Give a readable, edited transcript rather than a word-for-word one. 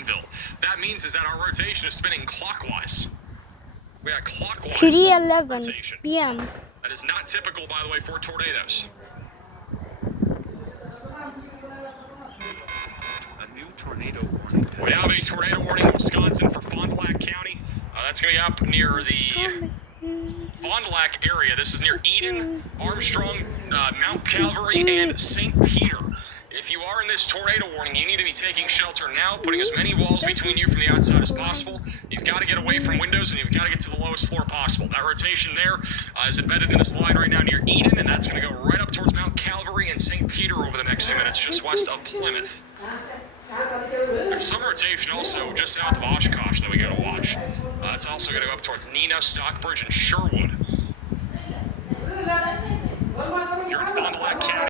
Bentonville. That means is that our rotation is spinning clockwise. We got clockwise 3:11 rotation. p.m. That is not typical, by the way, for tornadoes. A new tornado warning. We have a tornado warning in Wisconsin for Fond du Lac County. That's going to be up near the Fond du Lac area. This is near Eden, Armstrong, Mount Calvary, and St. Peter. If you are in this tornado warning, you need to be taking shelter now, putting as many walls between you from the outside as possible. You've got to get away from windows, and you've got to get to the lowest floor possible. That rotation there is embedded in this line right now near Eden, and that's going to go right up towards Mount Calvary and St. Peter over the next 2 minutes, just west of Plymouth. There's some rotation also just south of Oshkosh that we got to watch. It's also going to go up towards Neenah, Stockbridge, and Sherwood. If you're in Fond du Lac County,